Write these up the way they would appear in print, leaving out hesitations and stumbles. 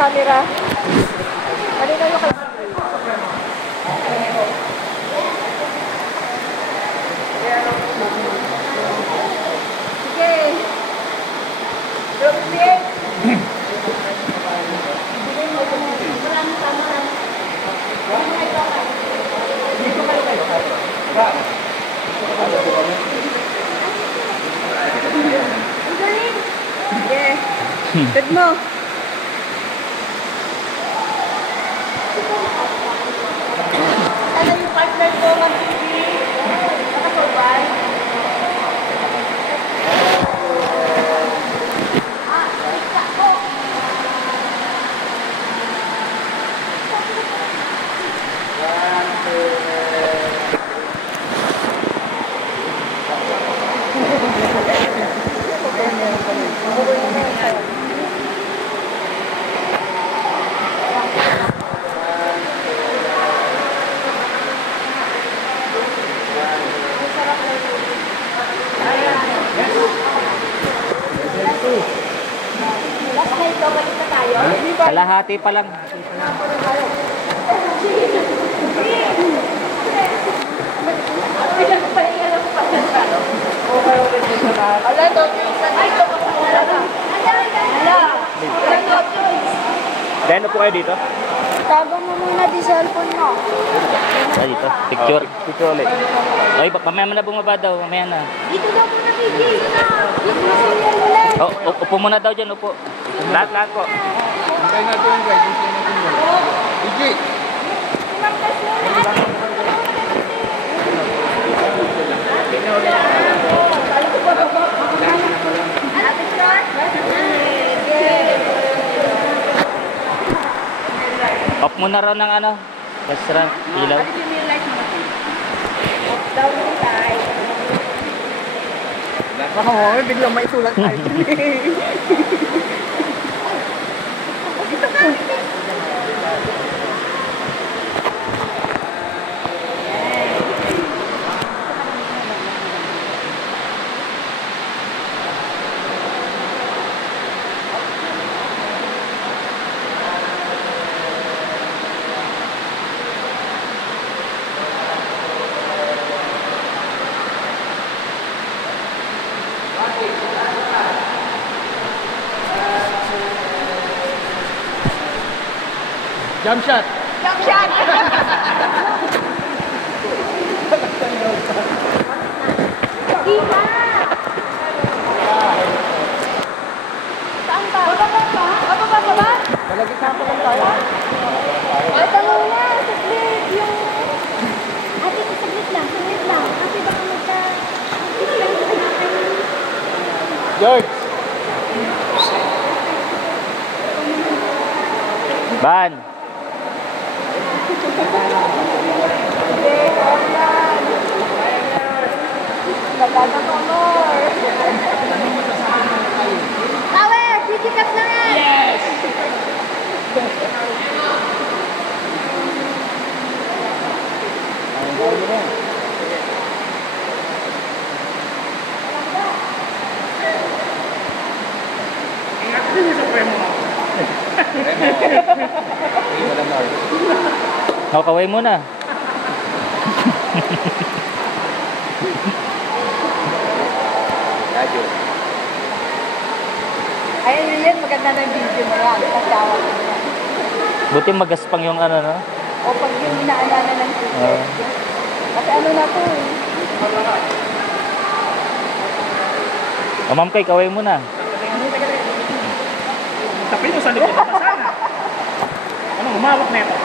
Camera. Malinaw yung kayo. Sige. Lumit. Sige. Good mo. Ano yung partner ko mag-TV? Nakasabay? Ika ko! Kalahati pa lang. Dahil na po kayo dito? Tago mo muna di cellphone mo. Ah, dito. Picture. Picture ulit. Ay, mamaya na bumaba daw. Mamaya na. Dito daw muna, PJ. Dito na serial ulit. Oh, upo muna daw dyan. Upo. Lahat po. Hintayin natin yung guys. Hintayin natin yung guys. PJ! Imantas muna. Off muna raw ng ano. Restaurant. Ilaw. Down yung light. Baka mo, biglang may sulat tayo. Jump shot! Jump shot! Iha! Saan ba? Bababa ba? Bababa ba? Palagit na pa lang tayo. Ay, tanong na! Saglit! Yung... Ate, saglit lang. Saglit lang. Kasi baka magka... George! Ban. Power! Pick up na yan! Yes! Ingat din sa premo. No, kaway muna. Ayun yun, maganda na yung video mo yan. Kasawa ko yan. Buti magaspang yung ano, no? O pag yung inaalala ng ticket. Kasi ano na to eh. O, ma'am kay, kaway muna. Tapin mo sa likod na sana. Anong umawak na ito?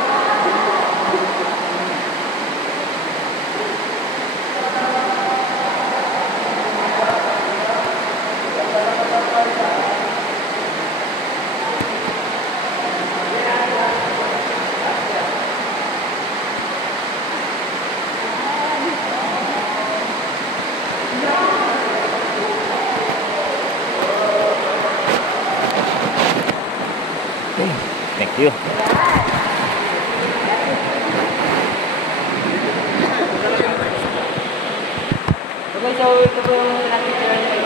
Yun. Okay, so ito po yung nakikita niyo.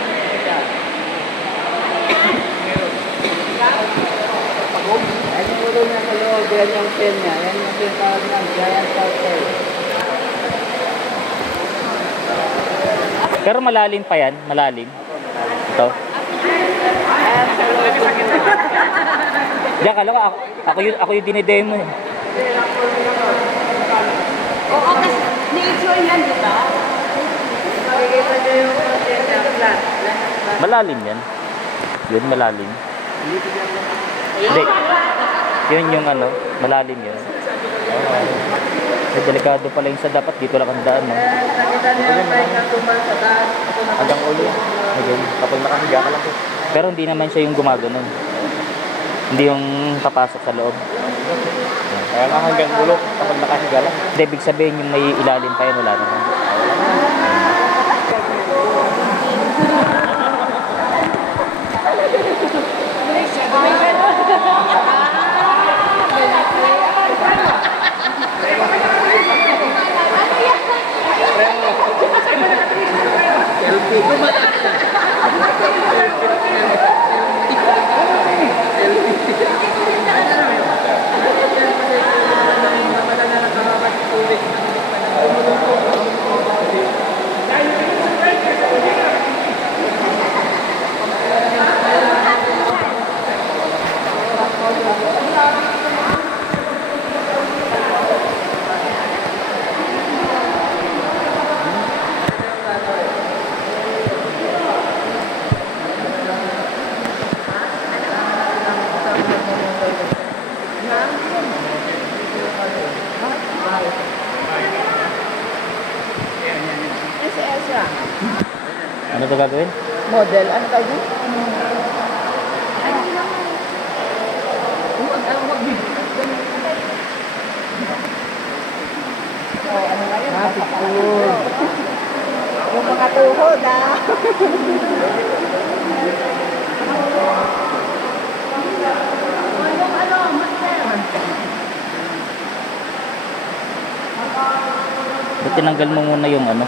Ayan yung ulo niya sa loob, yan yung pin niya. Yan yung tinatawag niya, giant turtle. Pero malalim pa yan, malalim. Ito. Ayan sa loob. Diyan, kala ko ako yung dinidemo eh. Oo, kasi nature yan, di ba? Makikita niyo yung content niya, flat. Malalim yan. Yun, malalim. Hindi. Yun yung ano, malalim yun. Delikado pala yung sa dapat dito lang ang daan. No? Nakita niyo yung flight na tumal sa taas. Hanggang ulo. Ayun, kapag nakahiga ka lang. Pero hindi naman siya yung gumaganon. Hindi yung papasok sa loob. Kaya nga hanggang ulo kapag nakahiga lang. Hindi, ibig sabihin yung may ilalim pa yan, wala naman. Si Ezra. Ano ito gagawin? Model, ano tawag yun? Yung mga tuhod, ah. Ba't tinanggal mo muna yung ano?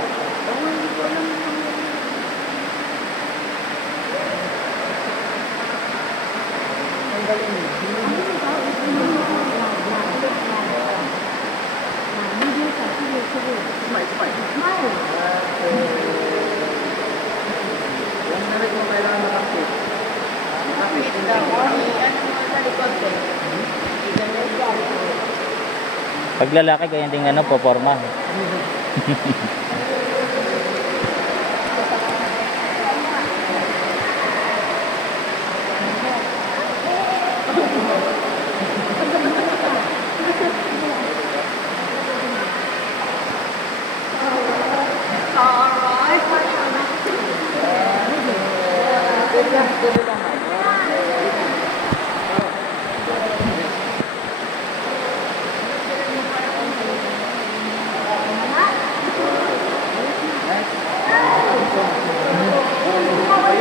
Yung namin mo kailangan makapit. Makapit daw. Ano mo sa likod eh? Pag lalaki, ganyan din ano, poporma.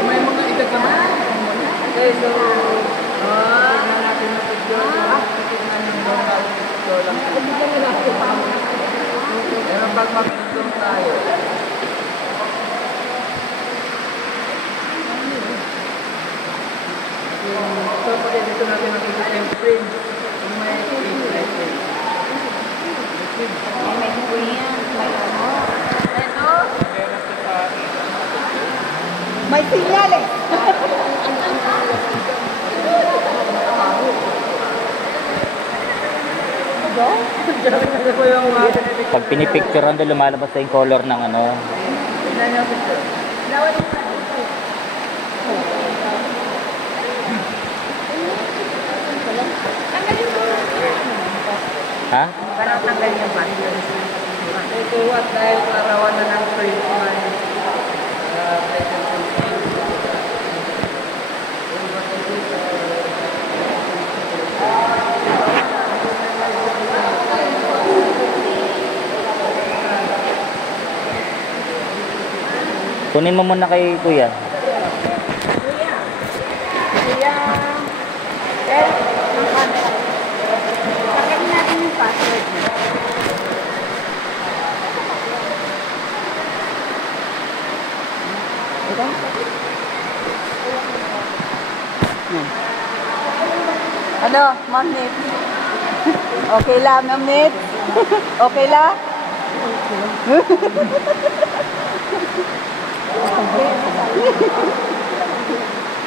May mga edad naman. Okay, so, tignan natin yung picture. Tignan yung local picture lang. Pero pag mag-zoom tayo, so pag dito natin nakikita yung print. Yung may print right there. May kuya, may ano. Ito? May sinyal eh. Ito po yung Pag pinipicturean doon, lumalabas na yung color ng ano. tignan niyo yung picture. Ha? Parang tanggal yung ba? Ito what dahil larawan na ng Christmas. Kunin mo muna kay kuya. Kuya. Kuya. Eh, ang camera. Ito? Yan. Ano, Ma'am Nip? Okay lang, Ma'am Nip? Okay lang?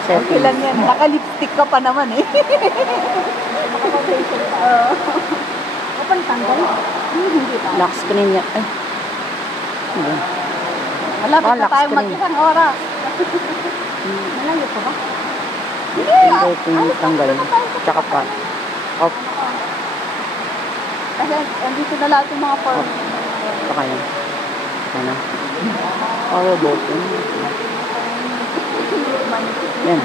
Okay lang yan. Naka-lipstick ka pa naman eh. Naka-foundation pa. Kapag tanggal? Hindi pa. Lock screen yan. Ay. Malapit na tayo mag-isang oras. Malayo pa ba? Hindi ito yung tanggal. Tsaka pa. Off. Kasi andito na lahat yung mga form. Ito kaya. Ano? Power button. Yan.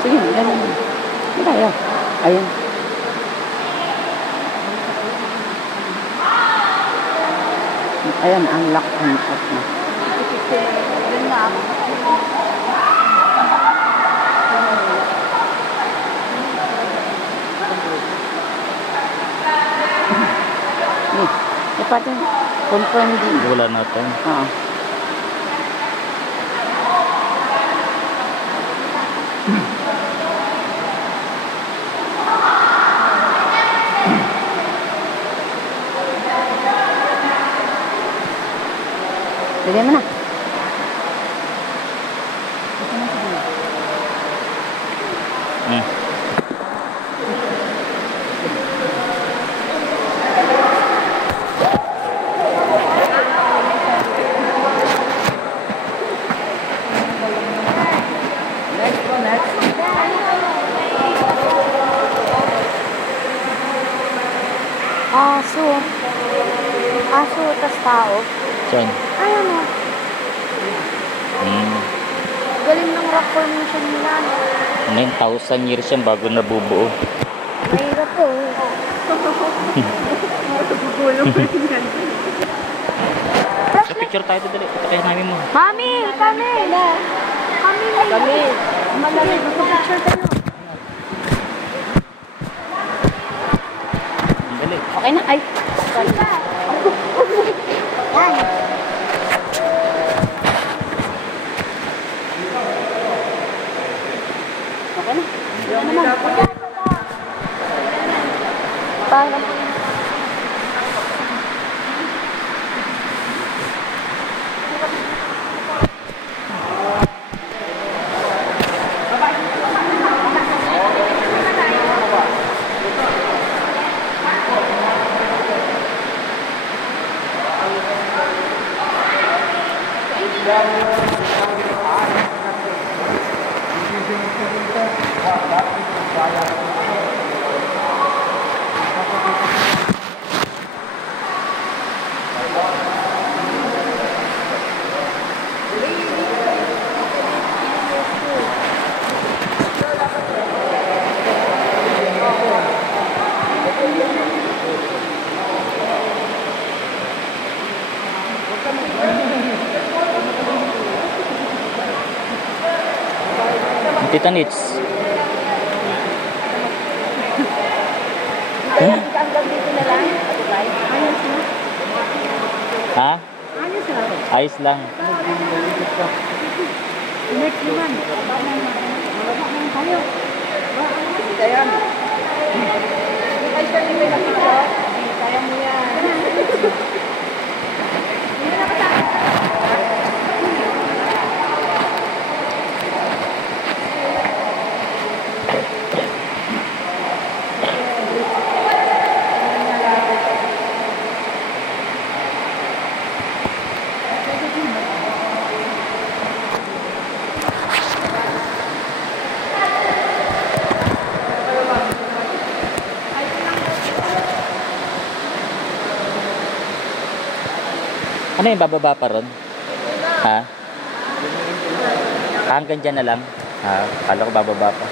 Sige, ganun. Yan tayo. Ayan. Ayan, unlock and off na. Yun nga. Pati confirm din. Wala natin. Oo. Lagyan mo na. Hmm. Aso, tas tao. Saan? Ayan o. Hmm. Galing ng rock formation nila. 9,000 years yan bago nabubuo. Mahirap po. So, picture tayo dali. Ito kaya namin mo. Mami, kami! Kami! Malamig. Picture tayo. Dali. Okay na. Ay. Yan. Okay na. Yan naman. Parang po yun. Tita Nits. Hanggang dito na lang. Ayos na. Ha? Ayos na. Ayos lang. Next naman. Tayo. Ayan. Ay, sir, may nakita. Kaya mo yan. Ano yung bababa pa ron? Ha? Hanggang dyan na lang? Ha? Kala ko bababa pa.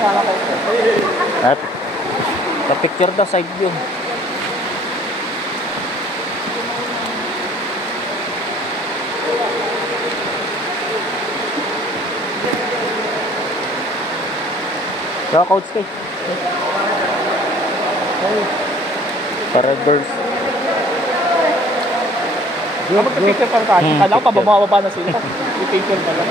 Sama kayo sir. At pa-picture daw side view. Yo, Coach K. Para birds. Kapag picture pa tayo, kala ko picture. pababa na sila. I-picture pa lang.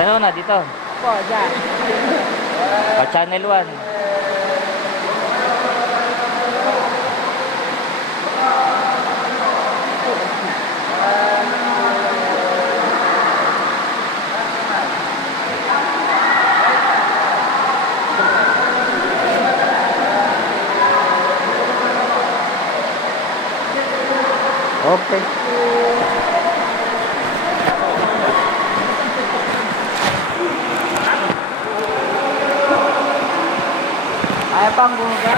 Saan na dito? Po, dyan. Channel 1. Okay. Ayaw pang bumuga?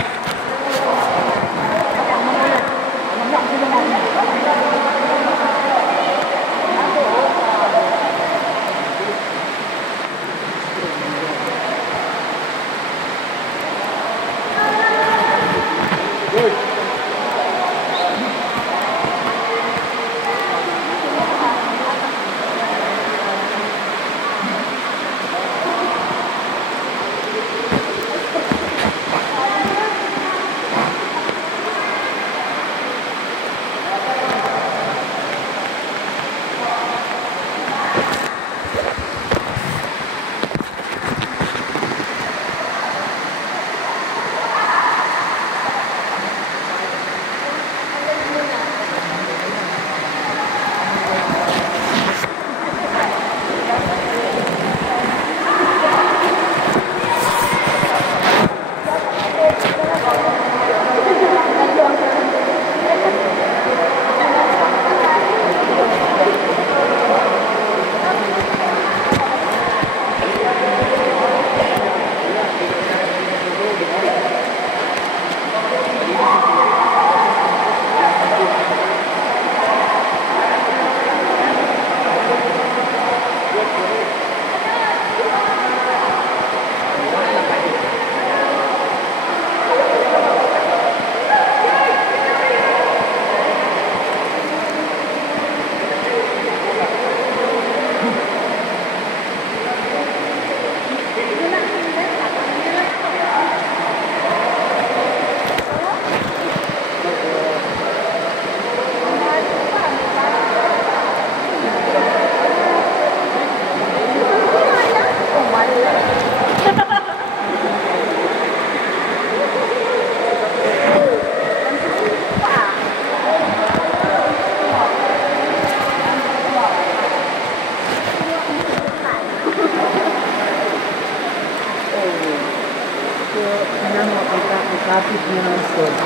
Kapit niya ng store.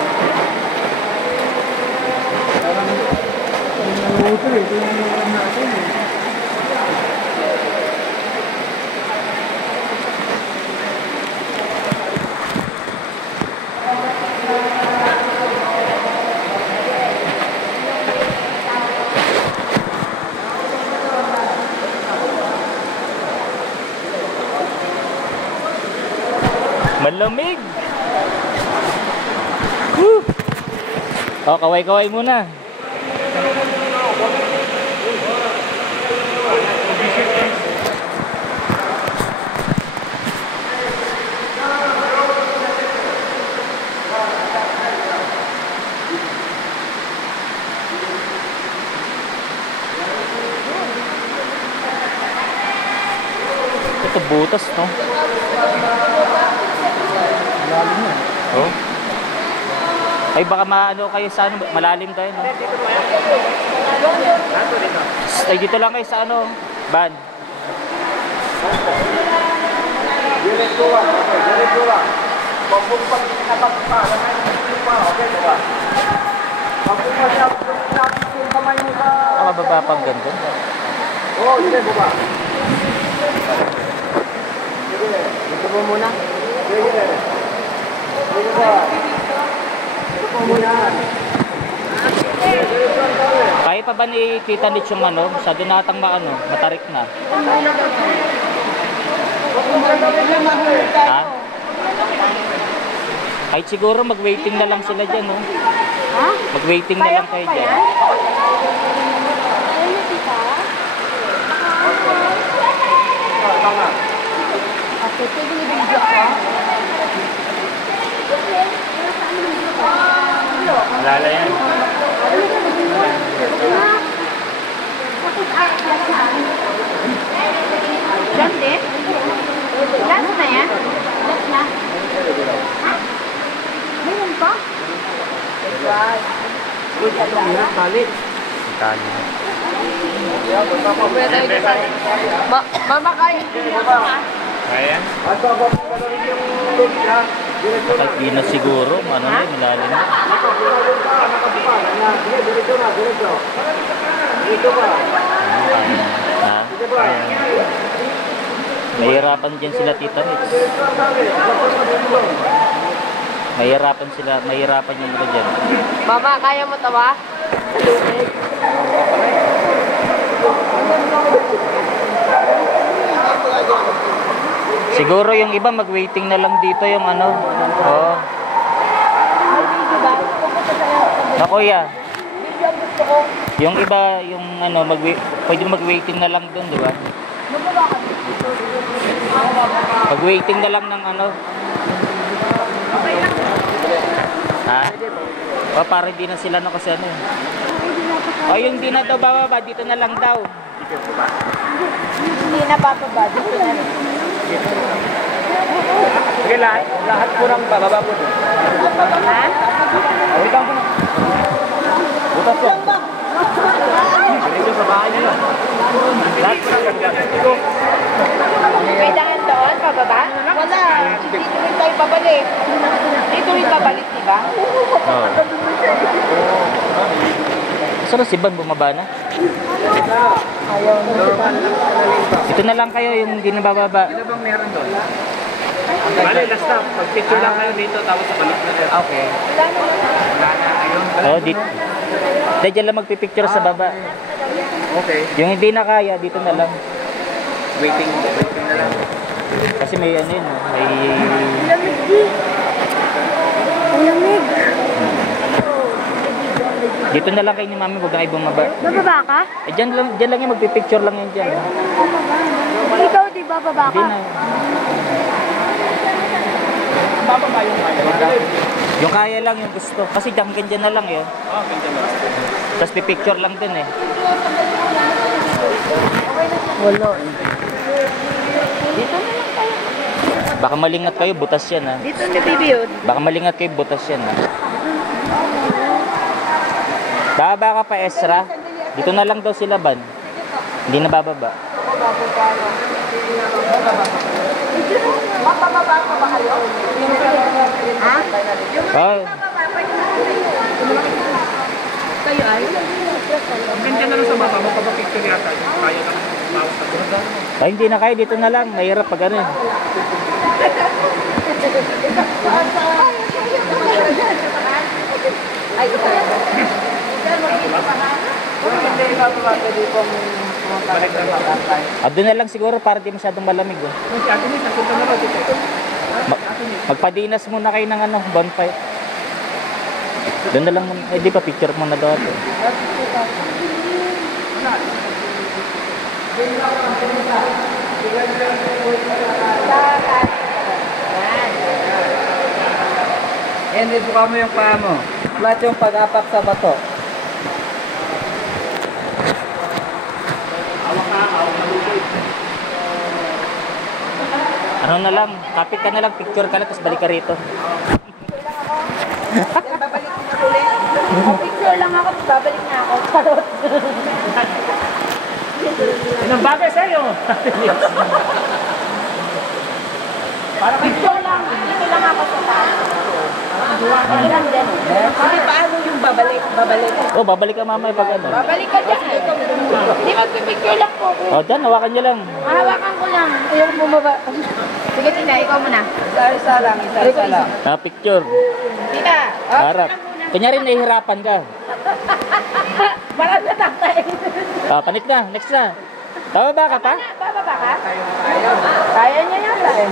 Parang yung nanguto ito yung naman natin eh. Malamig! Woo! Oh, kaway-kaway muna. Ito butas, no? Oh. Ay baka maano kayo sa ano, malalim tayo, no? Ay dito lang kayo sa ano, van. Mababa pang ganito. Oh, sige, baba. Sige, po muna. Kaya pa ba ni Tita Nitz yung ano? Sa dinatang matarik na. Ha? Kahit siguro mag-waiting na lang sila dyan, no? Ha? Mag-waiting na lang kayo dyan. Ayun na, tita. Okay, pwede i-video ko? Malala yan. Last din? Last na yan? Last na. Ha? Mayroon pa? Balik. Itali. Mama, kaya. Kaya? Kahit di na siguro, ano na, malalim na. Ha? Mahirapan dyan sila, Tita Nitz. Mahirapan yung mga dyan. Mama, kaya mo tawa? Siguro yung iba mag-waiting na lang dito yung ano. Oo. Na kuya. Yung iba, yung ano, pwede mag-waiting na lang doon, di ba? Mag-waiting na lang ng ano. Ha? O, para hindi na sila no kasi ano eh. O, yung hindi na daw bababa, dito na lang daw. Hindi na bababa. Dito na rin. Sige, lahat po ng bababa po. Ha? Awitan po na. Butas po. Dito sa bahay nila. Lahat po ng May daan doon, pababa? Wala. Dito rin tayo babalik. Dito rin babalik, diba? Oo. Saan si Ban bumaba na? Ito na lang kayo yung hindi nabababa. Ano bang meron doon? Bale, last na. Pag-picture lang kayo dito, tapos sa balik na rin. Okay. Wala na. Ayun. Oo, dito. Dahil dyan lang magpipicture sa baba. Okay. Yung hindi na kaya, dito na lang. Waiting na lang. Kasi may ano yun, may... Lamig. Dito na lang kayo ni Mami, huwag na kayo bumaba. Bababa ka? Eh, dyan lang yung magpipicture lang yan dyan. Ikaw, di ba bababa Hindi ka? na. Bababa yung kaya. Yung kaya lang, yung gusto. Kasi dyan na lang yun. Oh, ganyan lang. Tapos pipicture lang din eh. Wala. Dito na lang tayo. Baka malingat kayo, butas yan ha. Dito ni Bibi yun. Baka malingat kayo, butas yan ha. Bababa ka pa, Ezra. Dito na lang daw sila, Ban. Hindi na bababa. Mapababa ka ba kayo? Ha? Oh, Kayo ay? Ang ganda na lang sa mapa, mapapapicture yata. Kaya lang mawag sa ganda. ay, hindi na kayo, dito na lang. Mahirap pag ano eh. Ay, ito. Hindi bababa ka dito balik na mapapay. Doon na lang siguro para di masyadong malamig. Oh. Si Ate Nitz, napunta na ba dito? Magpadinas muna kayo ng ano, bonfire. Doon na lang, eh di pa picture muna daw ito. And dito ka mo yung paa mo. Flat yung pag-apak sa bato. Ano na lang, kapit ka na lang, picture ka lang, tapos balik ka rito. Picture lang ako, babalik na ako. Charot. Anong bagay sa'yo? Picture lang. Dito lang ako sa taas. Okay lang din. Hindi paano yung babalik. Oh, babalik ka mamaya pag ano. Babalik ka dyan. Hindi, magpipicture lang po. Oh, dyan, hawakan niyo lang. Hawakan ko lang. Ayaw bumaba. Sige, tita, ikaw muna. Isa lang. Picture. Tita, Harap. Kunyari nahihirapan ka. Parang natakay. Panik na, next na. Bababa ka pa? Bababa ka? Kaya niya yata eh.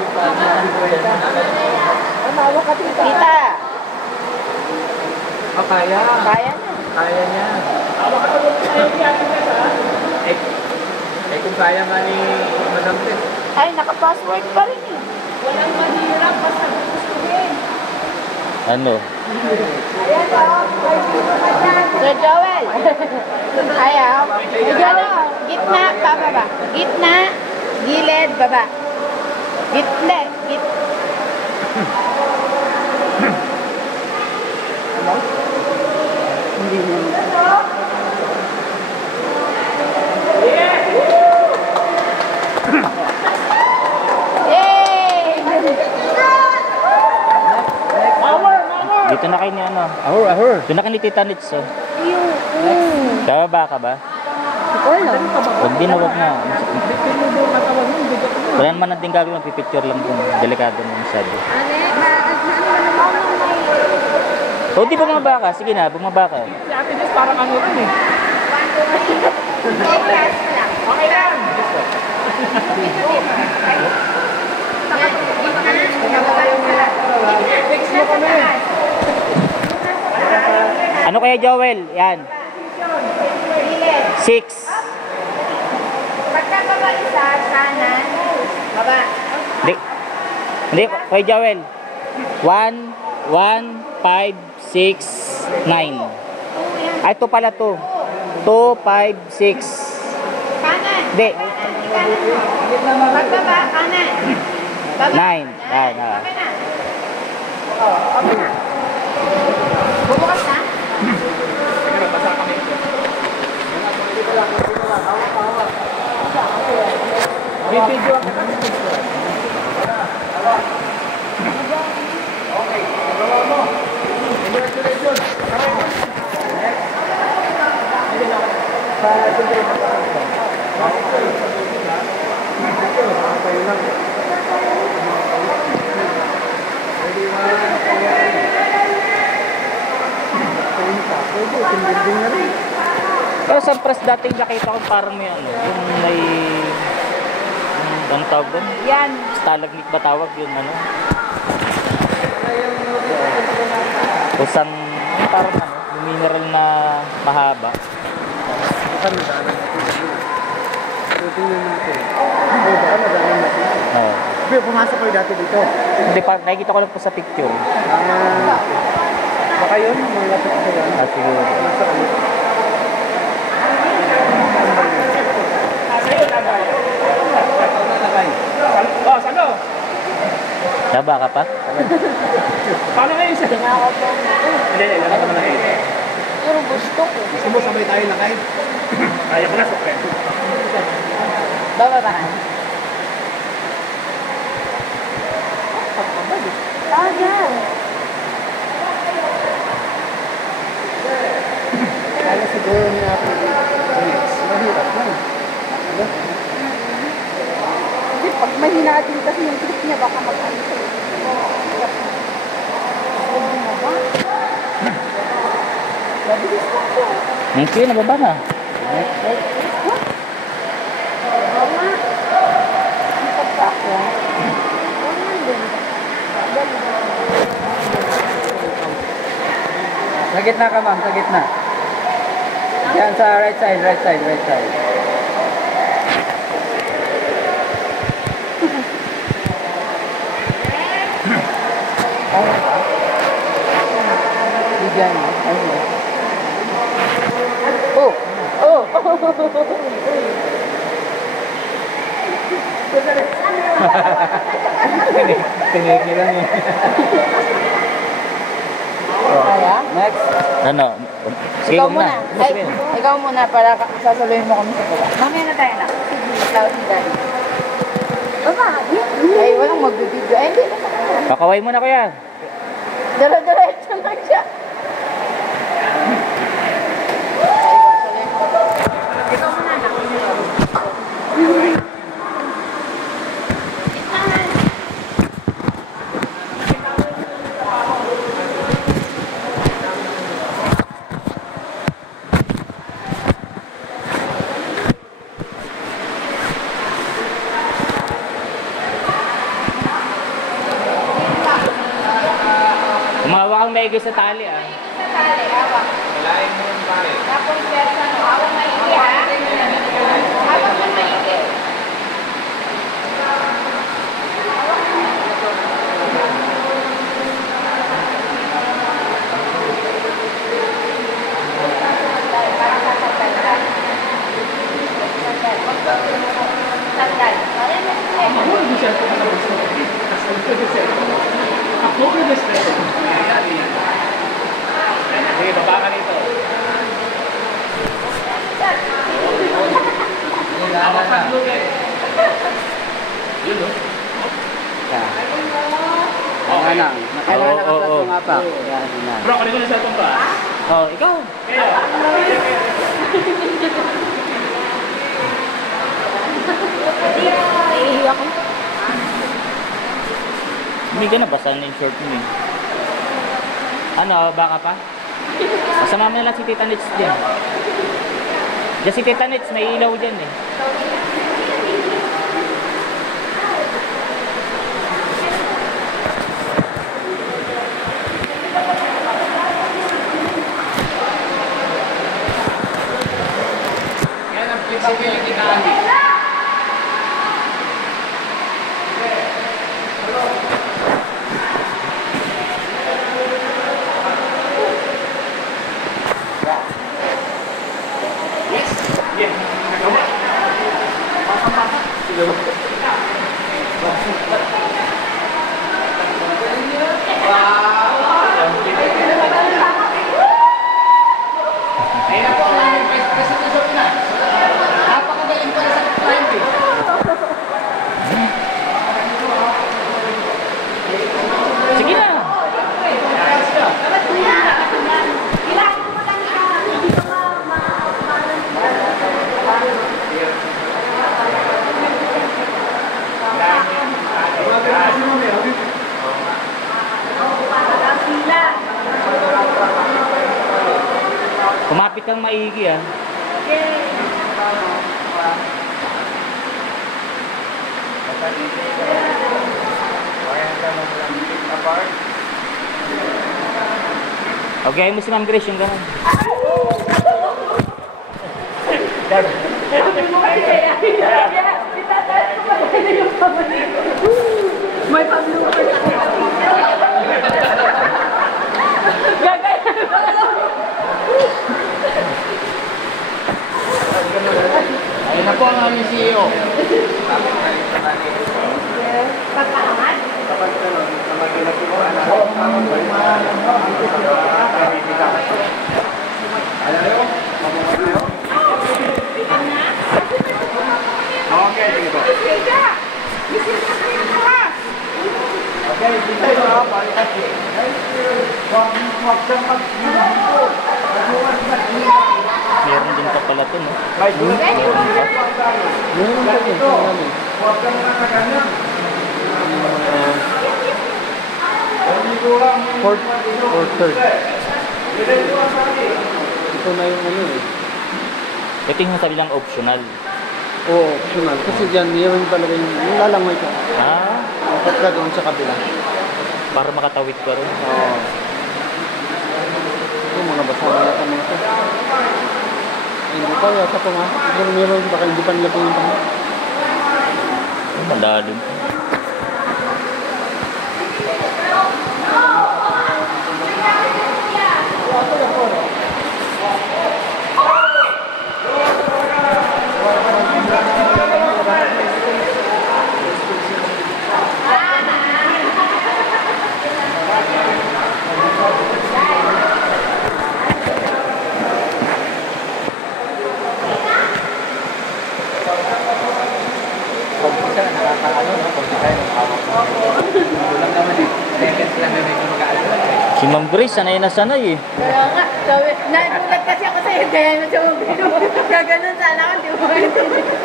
Umawa ka, tita. Tita. Oh, kaya. Kaya niya. Kaya niya. Eh kung kaya nga ni Madam Tess. Ay, naka-password pa rin eh. Walang mahirap, basta gustuhin. Ano? Ayan o. Sir Joel. Ayaw. Ayan o. Gitna, bababa. Gitna, gilid, baba. Gitna, Yay! Dito na kayo ni ano. Ahur. Doon na kayo ni Tita Nits, oh. Bababa ka ba? Huwag din, huwag na. Wala naman natin gagawin, magpipicture lang dun. Delikado mo masyado. O, di bumaba ka. Sige na, bumaba ka. Si Ate Jess parang ano rin eh. Okay lang. Ano kaya, Joel? Yan. 6. Pagkababa isa, kanan, baba. Hindi, kaya Joel. 1, 5, 6, 9. Ay, ito pala to. 2, 5, 6. Kanan. Hindi. Pagbaba, kanan. Baba. 9. Yan, ha. Okay na. Okay na. Bubukas na? Video ang Pero sa press dating nakita ko parang may ano, yung may ang tawag doon? Yan. Stalagmite ba tawag yun ano? Kusang parang ano, yung mineral na mahaba. Oo. Pero pumasok kayo dati dito. Hindi pa, nakikita ko lang po sa picture. Baka yun, mga lapit ko yan. Ah, siguro. Oh, sano? Naba ka pa? Paano ngayon siya? Hindi, lalaki naman lang eh. Pero gusto ko. Gusto mo sabay tayo lakay? Kaya ko na, sukre. Bababahan. Ayan. Kaya siguro niya ako. Mahirap lang. Kasi pag mahina din kasi yung trip niya, baka mag-ano siya. Huwag bumaba. Mabilis lang po. Okay, nababa na. Mama. Ang pagkako. Huwag man din. Sa gitna ka, ma'am. Sa gitna. Yan, sa right side, right side, right side. Diyan, ayun. Oh! Oh! Tinig niya lang yun. Kaya? Next. Ano? Sige, Ikaw huwag muna. na. Ay, ikaw muna para sasaluhin mo kami sa baba. Mamaya na tayo na. Sige, tawag si Daddy. Baba, ay, walang magbibideo. Ay, hindi na sa kanya. Pakaway mo na kuya. Dala-diretso lang siya. Umawa kang maigi sa tali ah. Sa tali, hawak. Kalain mo yung pare. Tapos versa, no? Hawak maigi, ha? Hawak mo maigi. Parang sasaktan ka. Sandal. Ako, hindi siya ito na gusto. Ako, hindi siya ito. Sige, baba ka nito. Nilala na. Yun, no? Kailangan ka sa Oo. tunga pa. Bro, kanina ko na sa itong ba? Oh, ikaw. Kaya. Iiyak ko. Hindi ka na basa na yung short mo eh. Ano, baka pa? Kasama mo na lang si Tita Nits dyan. Diyan si Tita Nits, may ilaw dyan eh. Yan ang flexibility na Ali. Ayun ako ang aming vice president sa Pinas. Napakagaling pala sa client eh. Sige na! Kumapit kang maigi ah. Okay, mo si Ma'am Grace yung ganun. May pag-looper ako. Gagay. Ayun na po ang aming CEO. Pagkaangat? Okay, sige po. Okay, dito na balikan. Meron din pa pala to, no? Or third. Ito na yung ano eh. Ito yung sabi lang optional. Oo, optional. Kasi dyan, meron talaga yung lalangoy ka. Ah, Dapat ka doon sa kabila. para makatawid ka rin. Oo. Ito, mga basa na yata mga ito. Ay, hindi pa yata pumasok. Pero meron, baka hindi pa nila pumunta. Malalim. Computer, nakakaano, no? Computer, yung hawak mo. Ito lang naman eh. Seconds lang na rin yung mag-aalala eh. Si Ma'am Grace, sanay na sanay eh. Kaya nga, sabi, nagulat kasi ako sa'yo, kaya na siya mabino. Gaganon sana ako, di mo maintindihan.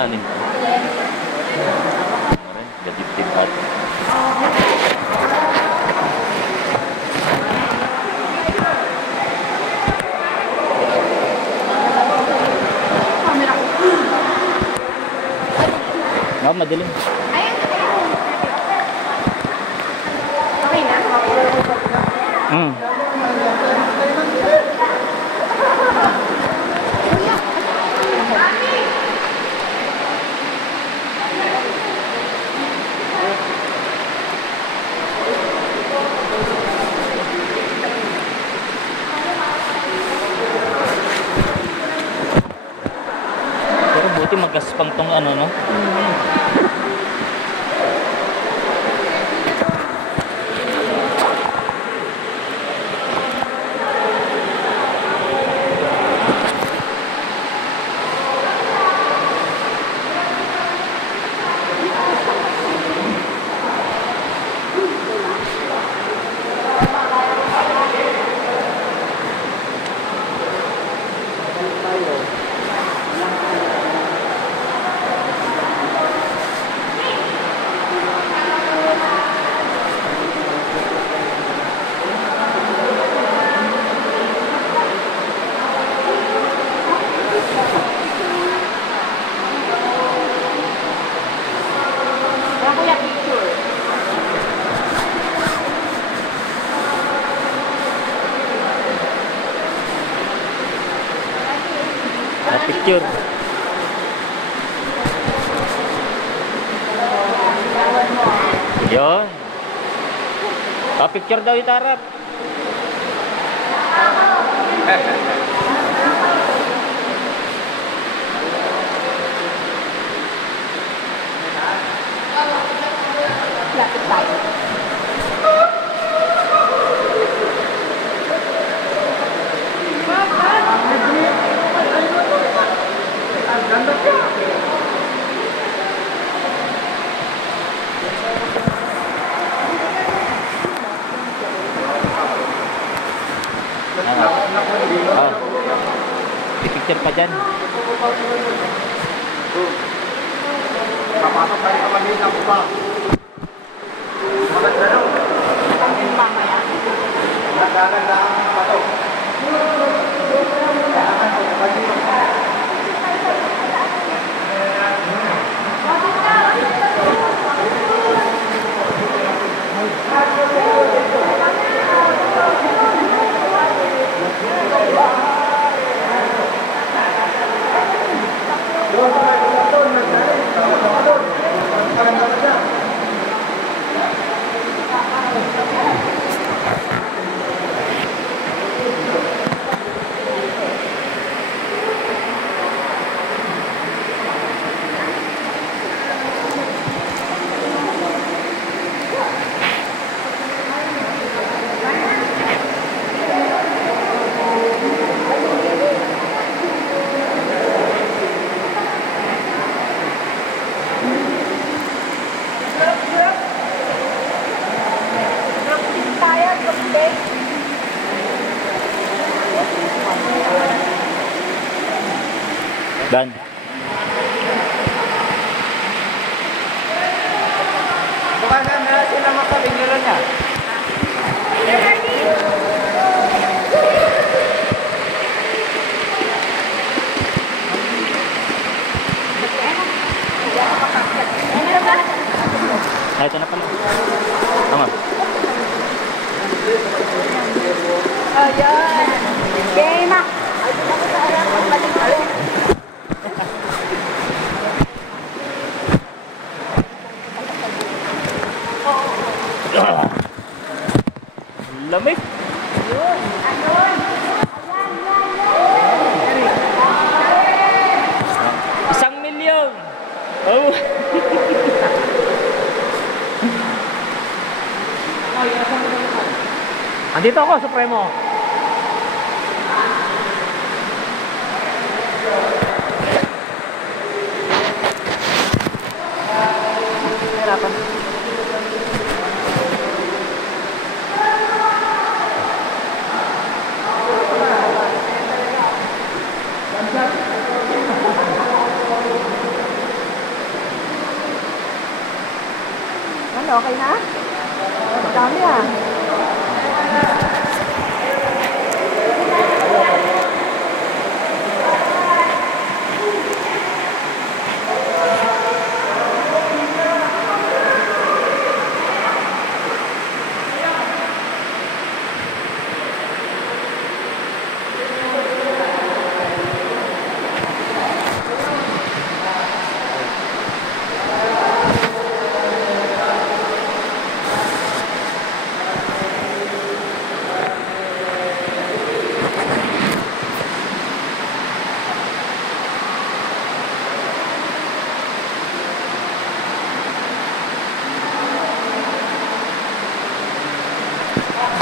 Malalim pa. Ano rin, gadip-tip at. No, madilim. Okay na? Mm. Pero buti magkaspang tong ano, no? Picture. Yun. Picture daw itarap. Lapit tayo. Oh. Picture pa dyan. Papasok tayo sa maliit na buka. Maganda daw. Ang mamaya. Magaganda ang pato. Dan. Bukasan na sila makapinilo niya. Ah, ito na pala. Tama. Ayan. Okay, Mac. Lamig. ₱1,000,000. Oh. Andito ako, Supremo. Okay na? Dami ah.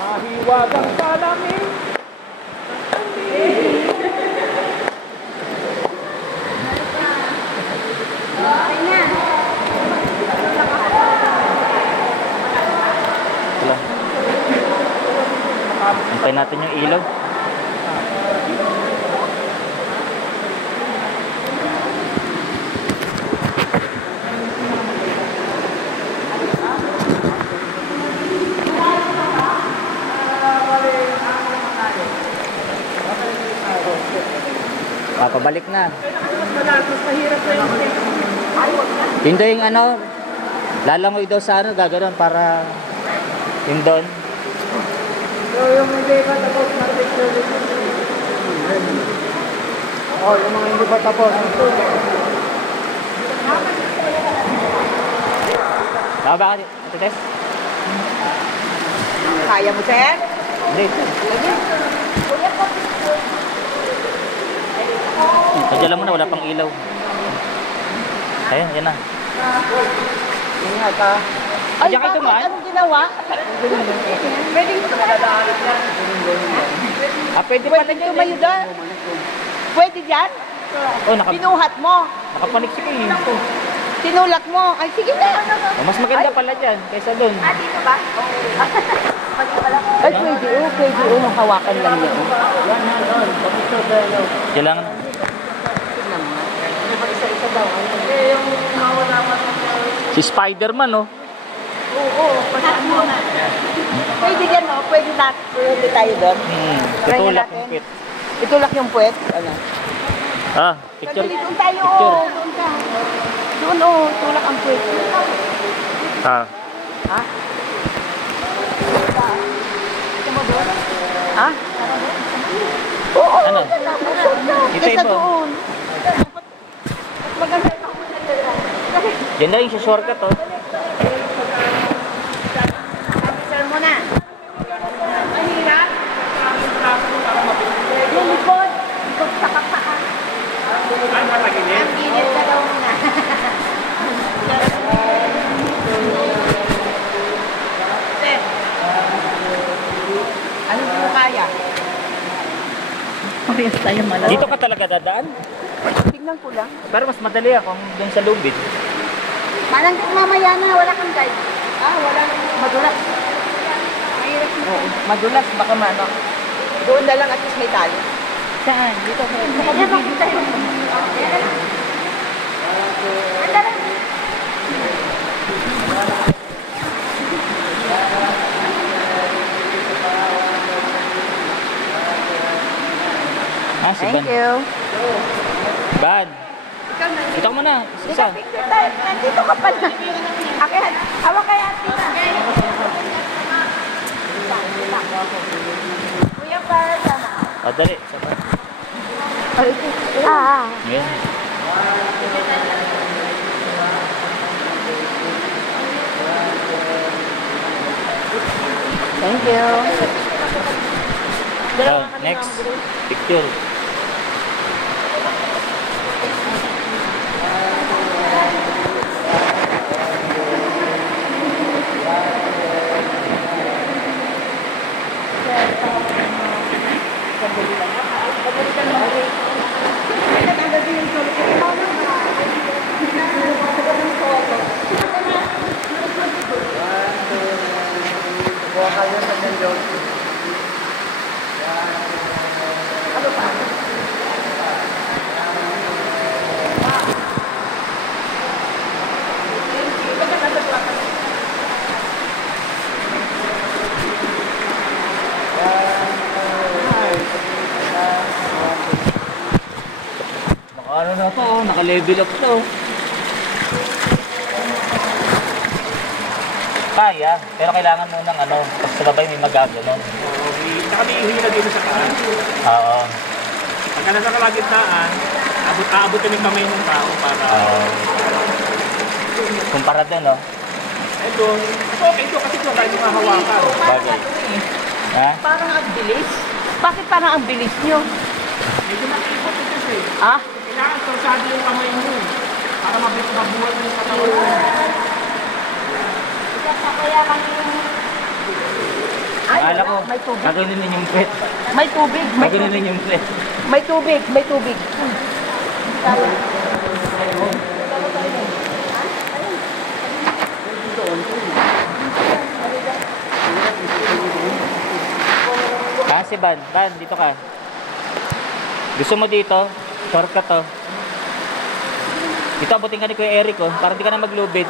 Mahiwagang salamin. Wala. Antay natin yung ilaw. Pabalik na. Yun daw yung ano, lalangoy daw sa ano, gagawin para yun doon. So yung hindi pa tapos na picture. Oh, yung mga hindi pa tapos. Tama ba ka, Ate Tess? Kaya mo, sir? Hindi. Sadya lang muna, wala pang ilaw. Ayun, yan na. Ingat ha. Ay, Diyan kayo bakit? tumaan? Anong ginawa? Pwede mo Pwede pa Pwede tumayo doon? Pwede dyan? Oh, Binuhat mo? nakapaniksik eh. Tinulak mo? Ay, sige na. Oh, mas maganda pala dyan kaysa doon. Dito ba? Ay, pwede oh. Pwede oh. Hawakan lang yun. Diyan lang. Isa-isa daw. Si Spider-Man, oh. Oo. Pwede dyan oh. Pwede na. Pwede tayo doon. Tutulak yung pit. Itulak yung puwet. Ano? Ah, picture. Sandali, doon tayo. Picture. Doon ka. Doon oh. Tulak ang puwet. Ah. Ha? Ha? Oo. Ano? Ito Kesa iba. doon. Maganda. Yan na yung shortcut, oh. Sir mo na. Mahirap. Yung likod. Likod sa kapaan. Ang ginit ka daw muna. Sir. Ano mo kaya? Parehas tayo malaw. Dito ka talaga dadaan? Tignan ko lang. Pero mas madali ako doon sa lubid. Manang mamaya na, wala kang guide. Ah, wala. Madulas. Mahirap mo. Oo, madulas. Baka mano. Doon na lang at least may tali. Saan? Dito. Kaya bakit tayo? Anda lang. Ah, si Thank Ban. you. Ban. Dito ka muna. Hindi Isa. ka picture tayo. Nandito ka pala. Akin, hawak kaya tita. Kuya Par, sama. Ah, dali. Sapa. Yan. Thank you. Ah, next. Picture. Buha kayo sa San Jose. Ano pa? level up to. Kaya, pero kailangan mo ng ano, tapos sa babay may magaganon. Oo, tsaka may hihila dito sa taas. Oo. Pagka nasa kalagitnaan, aabot yung kamay ng tao para... Kumpara din, no? Ito, okay ito kasi ito kahit mahawakan. Bagay. Ha? Parang ang bilis. Bakit parang ang bilis nyo? Medyo nakikot ito kasi. Ah? Kailangan torsado yung kamay mo. Para mabuhat mo yung katawan mo. Ay, Akala ko, may tubig. gagawin din yung pet. May tubig. May Gagawin tubig. din yung pet. May tubig. May tubig. Si Ban, dito ka. Gusto mo dito? Shortcut to. Dito abutin ka ni Kuya Eric, oh, para di ka na maglubid.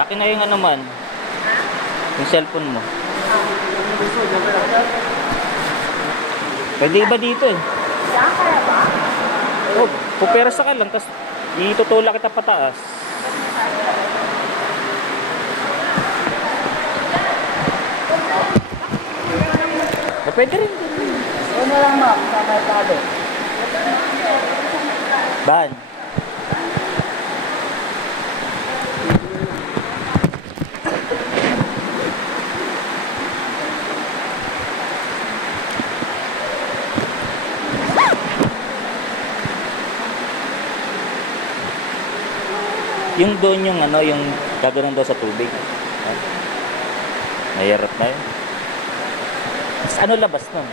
Akin na yung ano man. Yung cellphone mo. Pwede iba dito eh. Oh, pupersa ka lang, tapos itutulak kita pataas. Pwede rin. Ano lang mo? Tama-tado. Ban. Yung doon yung ano, yung gagawin daw sa tubig. Mahirap na yun. Mas ano labas nun?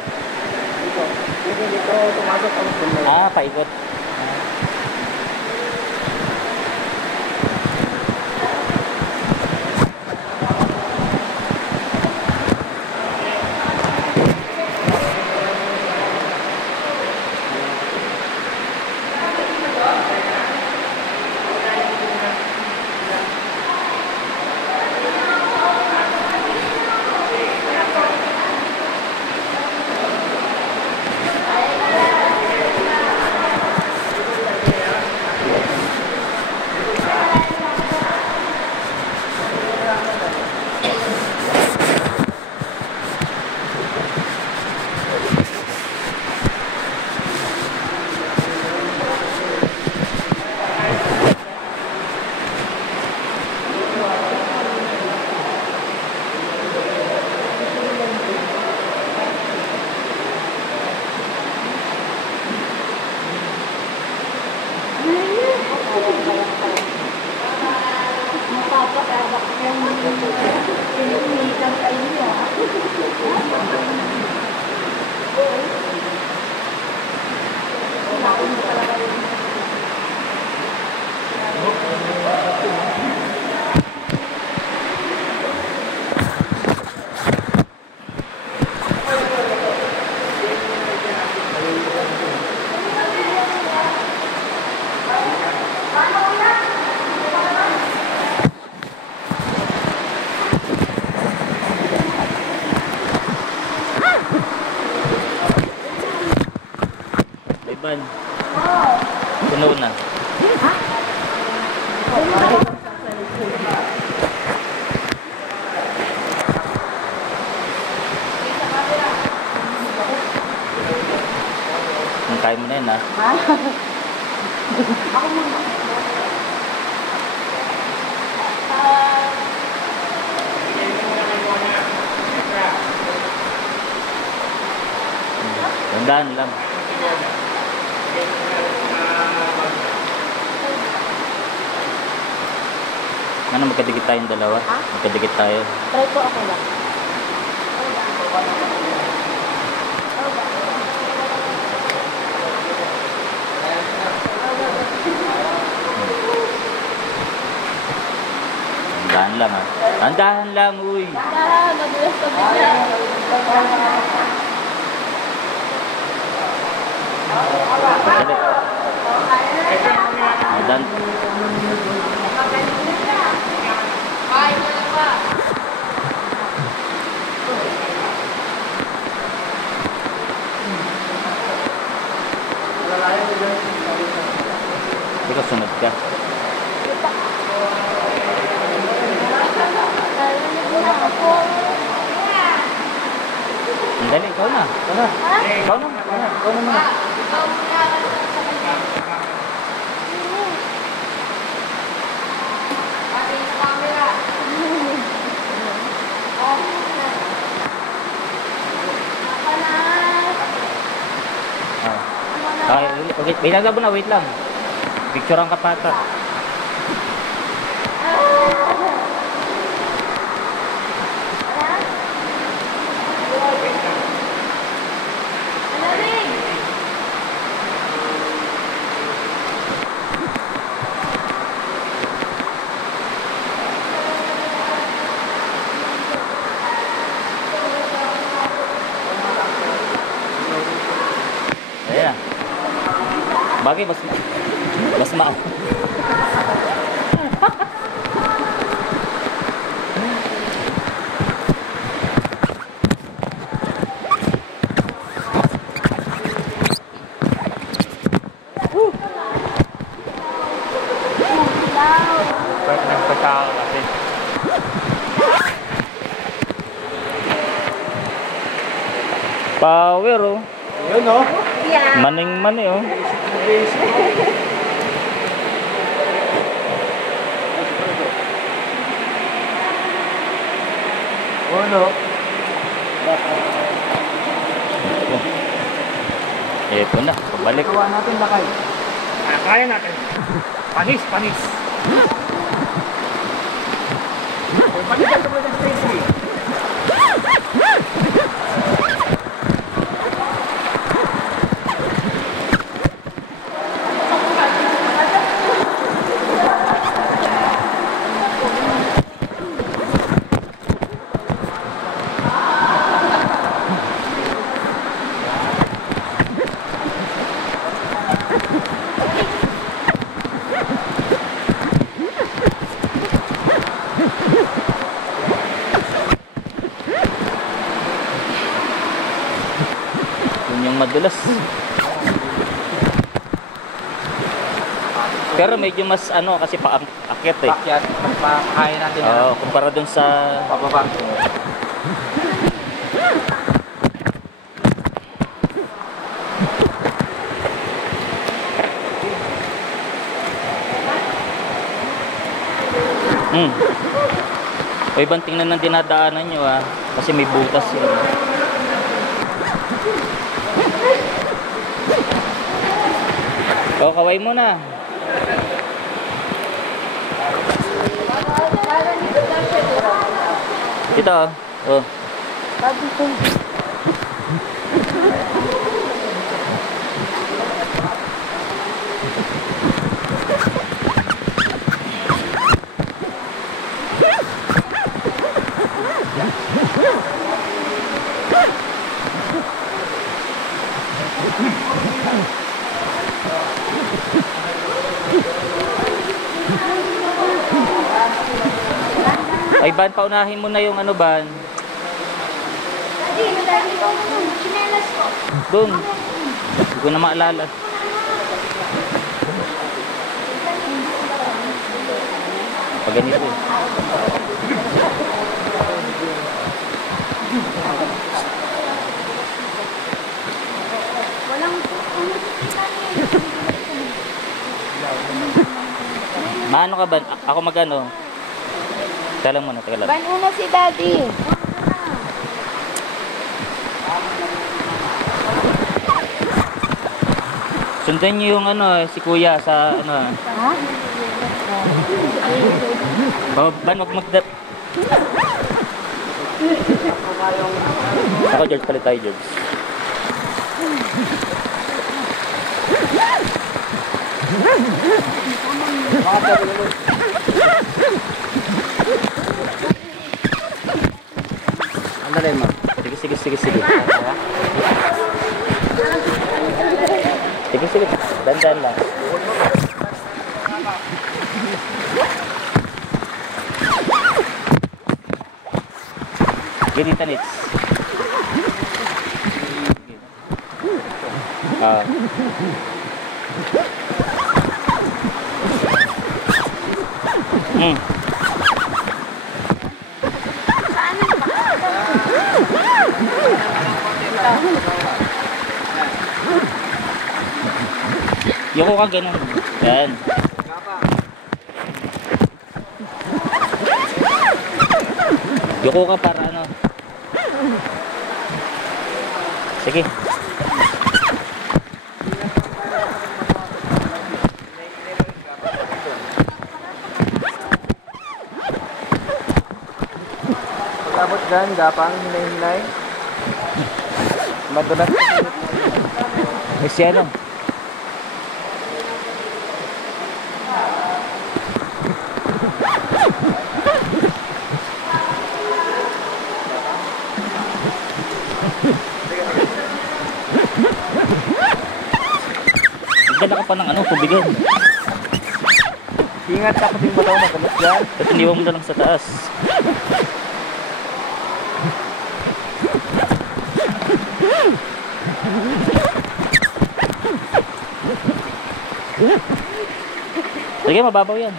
Dito, tumasok ang puno. Ah, paikot. Ban. Puno na. Ang kaya mo na yun, ha? Ako muna. Tandaan lang. Ano, magkadikit tayong dalawa? Ha? Magkadikit tayo. Try ko ako lang. Tandaan lang, ha? Tandaan lang, uy! Madulas ka bigla. Madali. Dan. Ikaw sunod ka. Dali, ikaw na. Ikaw na. Ikaw na. Ikaw na muna. Okay, wait lang muna, wait lang. Picturean ka pa ata. Ayan. Bagay, mas ma... Nagpasaka kasi. Power oh. Yun o. Maning-mani oh. Ano? Eto na, pabalik. Gawa natin lakay. Kaya natin. Panis, panis. Pagkitan ko mo ng Stacy. Yung madulas. Pero medyo mas ano kasi paakyat eh. Pakyat, kaya natin Oo, kumpara dun sa pababa. O ibang tingnan ng dinadaanan nyo ah. Kasi may butas yun. O, kaway mo na. Ito oh. Ay, Ban, paunahin mo na yung ano, Ban. Doon. Hindi ko na maalala. Pag ganito eh. Maano ka, Ban? Ako magano? Teka lang muna, teka lang. Ban una si Daddy. Sundan niyo yung ano, si Kuya sa ano. Ha? Oh, Ban, wag magdap. Ako, George, palit tayo, George. Andalay mo. Sige. Sige. Dandan lang. Ganita nits. Ah. Yoko ka ganun. Yan. Yoko ka para ano. Sige. Pagkabot dyan, gapang hinay-hinay. Madulas. Eh si ano? Nagdala ka pa ng ano, tubigan. Ingat ka kasi mo daw madulas dyan. At iniwan mo na lang sa taas. Sige, mababaw yan.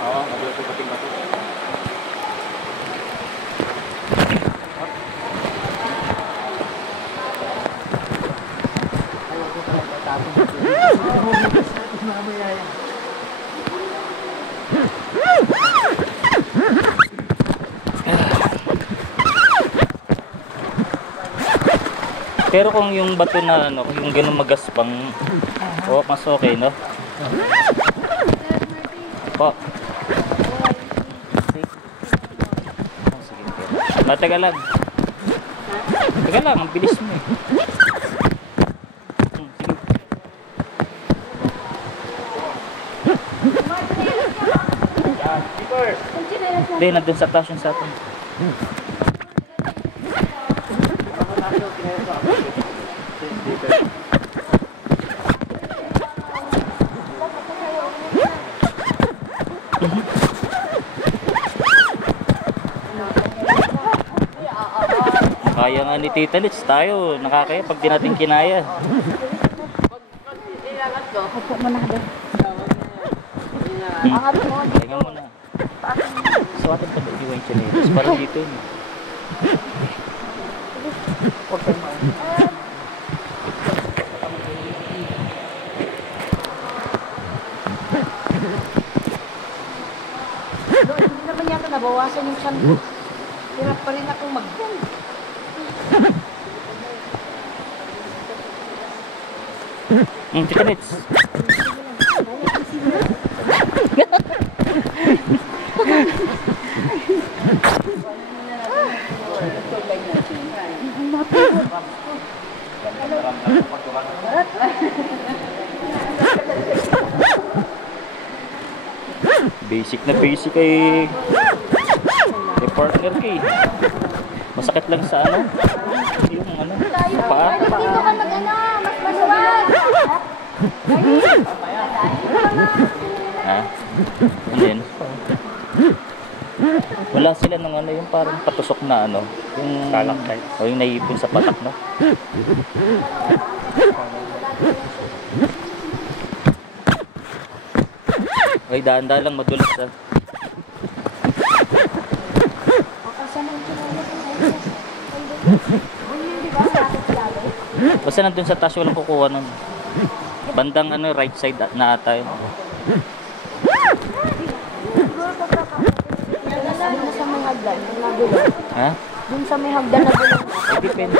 Oo, madulas yung pating bato. Pero kung yung bato na ano, yung ganun magaspang, oh, mas okay, no? Po. Sige. Oh, sige. Teka lang. Teka lang, ang bilis mo eh. Sige. Hindi, nandun sa taas yung sa atin. Kaya nga ni Tita Litz, tayo nakakaya pag di natin kinaya. Opo mo na doon. Kaya mo na. So atin pa doon yung chinelas. Parang dito yun. Hindi naman yata nabawasan yung tiyan ko. Hirap pa rin akong mag-yan. Tita Litz. Basic na basic kay partner kay. Masakit lang sa ano? Yung ano? Sa paa. Dito ka mag-ano, mas maluwag. Ha? Ano yun? Wala sila ng ano, yung parang patusok na ano, yung stalactite o yung naipon sa patak, no? Ay, dahan-dahan lang, madulas ha. Basta nandun sa taas, walang kukuha nun. Bandang ano, right side na ata yun. Doon sa may hagdan, na gulong. Ha? Doon sa may hagdan na gulong. Ay, depende.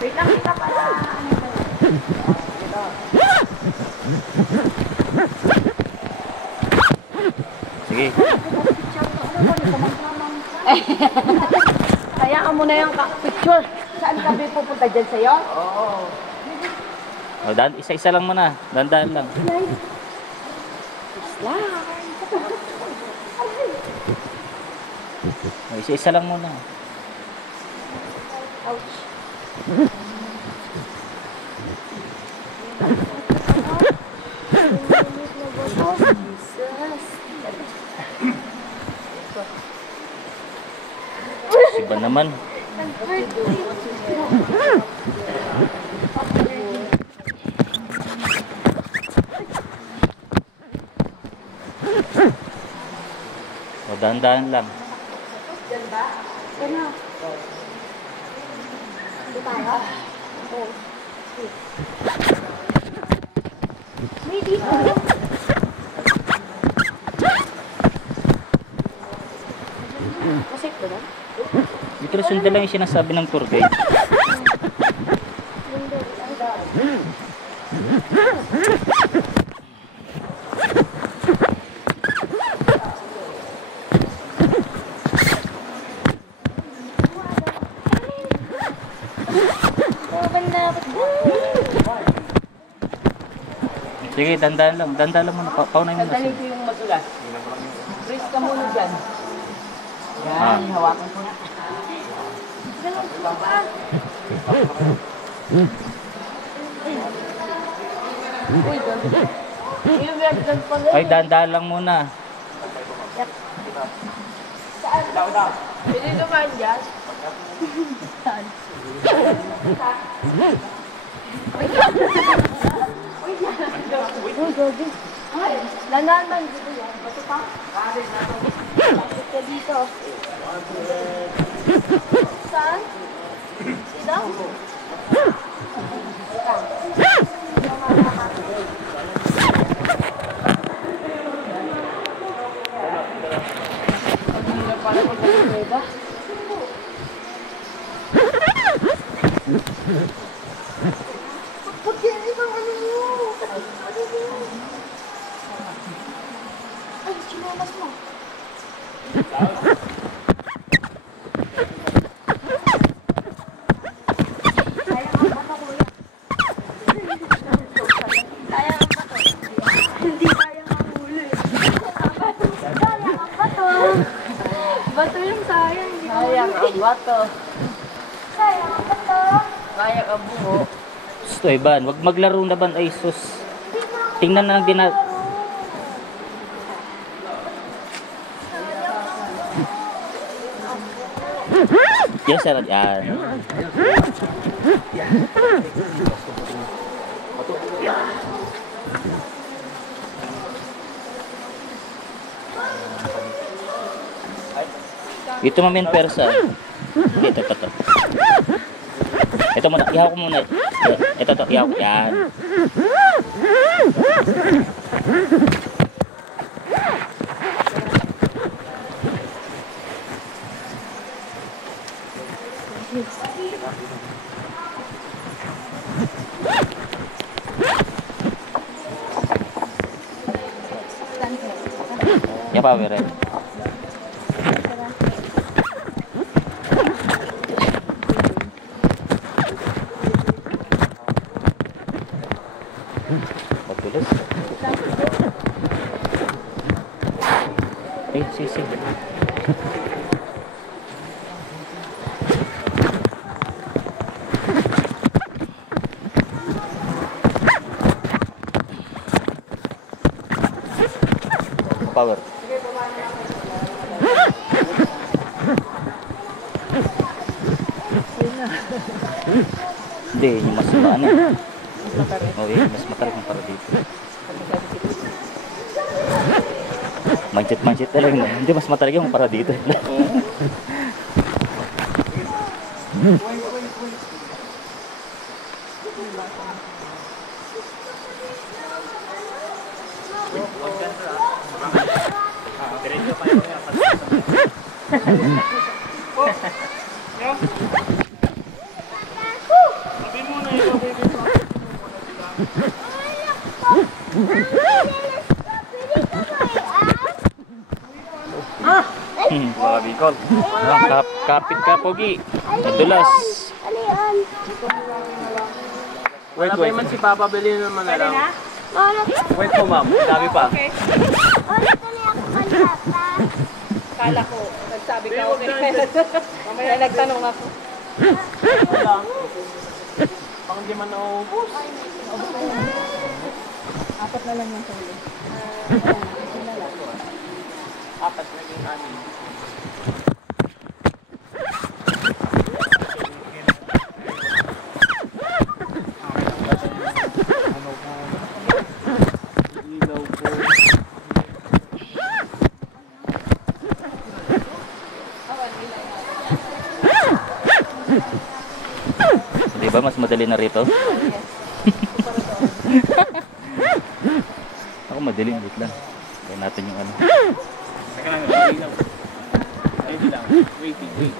Wait lang, kita para. Sige. Hayaan mo na yung picture. Saan kami pupunta dyan sa'yo? Oh, isa-isa lang muna. Dahan-dahan lang. Isa-isa lang muna. Iba naman. O, dahan-dahan lang. Dito na sundan lang yung sinasabi ng tour guide. Sige, dandan lang. Dandan lang muna. Paunay mo na Sandali siya. ko yung madulas. Brace ka muna dyan. Yan, hawakan ko na. Ay, dandan lang muna. Pwede naman dyan. Saan? Ay, lanaman dito yan. Bato pa? Bakit ka dito? Saan? Sino? Para mag-diba? Ba't yan ibang ano nyo? Ano nyo? Ay, chinelas mo. Sayang ang bato, kuya. Sayang ang bato. Hindi sayang ang huli. Sayang ang bato. Bato yung sayang. Sayang ang bato. Sayang ang bato. Sayang ang bungo. Gusto, Iban. Huwag maglaro na ban. Ay, sus. Tingnan na lang din na. Yes, sir. Yan. Ito mamin persa. Ito pa to. Ito muna. Ihaw ko muna. Ito to. Ihaw ko. Yan. Ya pa, Weren. Pagtulis. Si. Power. Hindi, yung mas maano. Oh, mas matarik ang para dito. Manchit talaga na. Hindi, mas matarik yung para dito. Mga Bicol. Kapit ka, Pogi. Nadulas. Wala pa man si Papa, bilhin naman na lang. Wait po ma'am, dami pa. Okay. Kala ko, nagsabi ka okay. Mamaya nagtanong ako. Wala. Pang hindi man naubos. Apat na lang yung solo. Apat naging anin. Ilaw po. Di ba mas madali na rito? Ako madali, wait lang. Kaya natin yung ano. Teka lang, ilaw. Ready lang. Waiting, wait.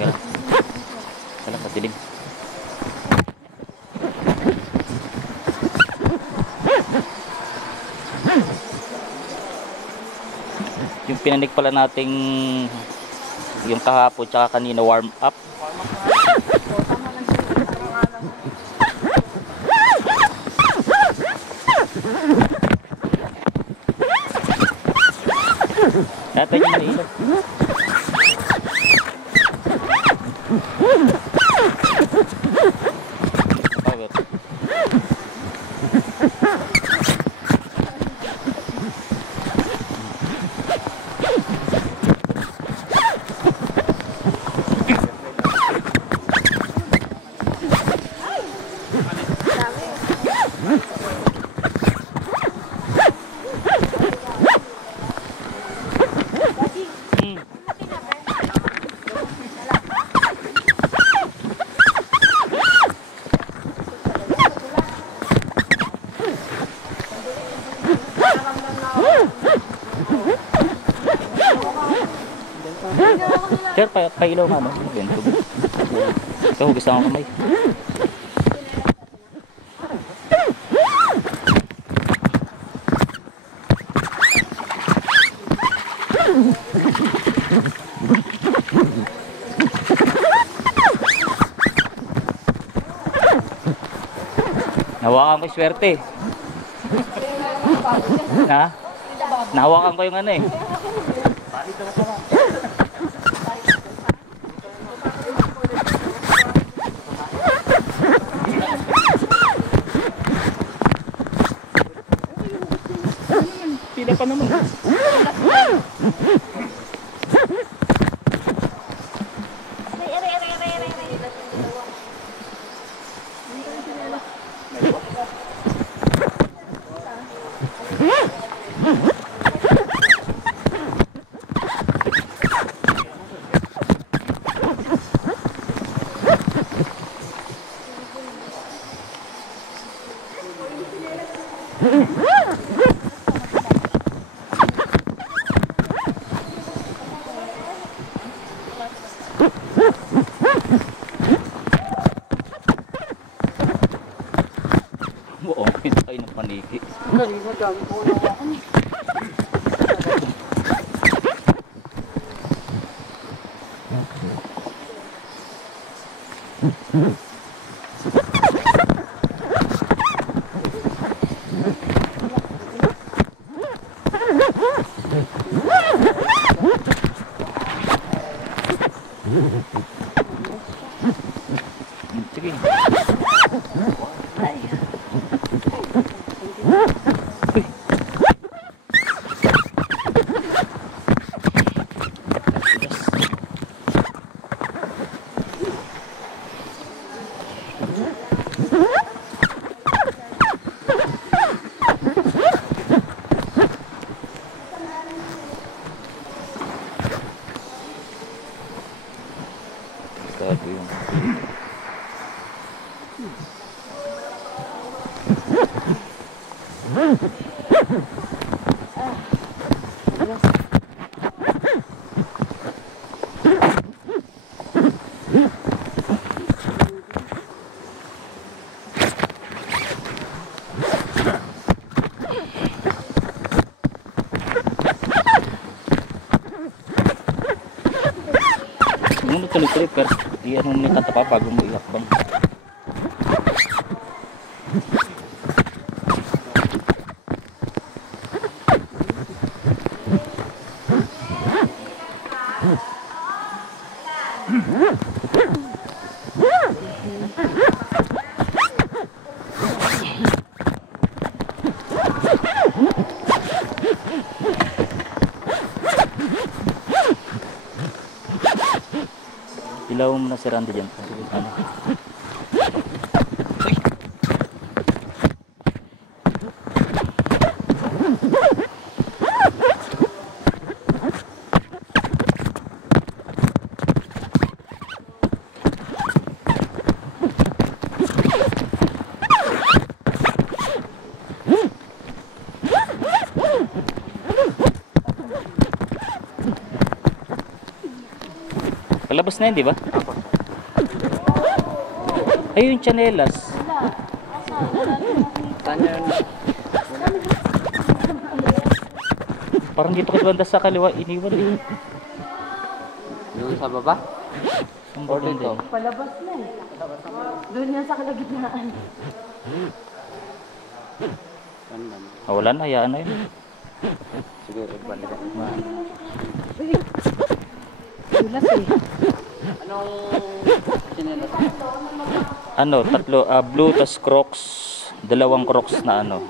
Yan. Wala, madilim. Yung pinanik pala nating yung kahapon tsaka kanina warm up. Natin yung nailaw. Bakit? Sir, pailaw nga, no? Bento. Ikaw, hugas lang ang kamay. Nahawakan ko yung swerte. Ha? Nahawakan ko yung ano eh. Pila pa naman. Oo, tayo ng paniki. Dali mo, dami ko na ako. Sige. Ano tuloy-tuloy pero iyan mo yung kanta pa bago mo iakbang. Ilaw mo na si Randy dyan. Ano? Palabas na yun, di ba? Ayun, chanelas. Saan yun? Parang dito ka banda sa kaliwa, iniwan eh. Yung sa baba? Ang Or bagong dito? din. Palabas na eh. Doon yan sa kalagitnaan. Saan man? Ah, wala na, hayaan na yun. Siguro, balik. Dulas eh. Anong sinelas? Ano, tatlo, blue tas Crocs, dalawang Crocs na ano.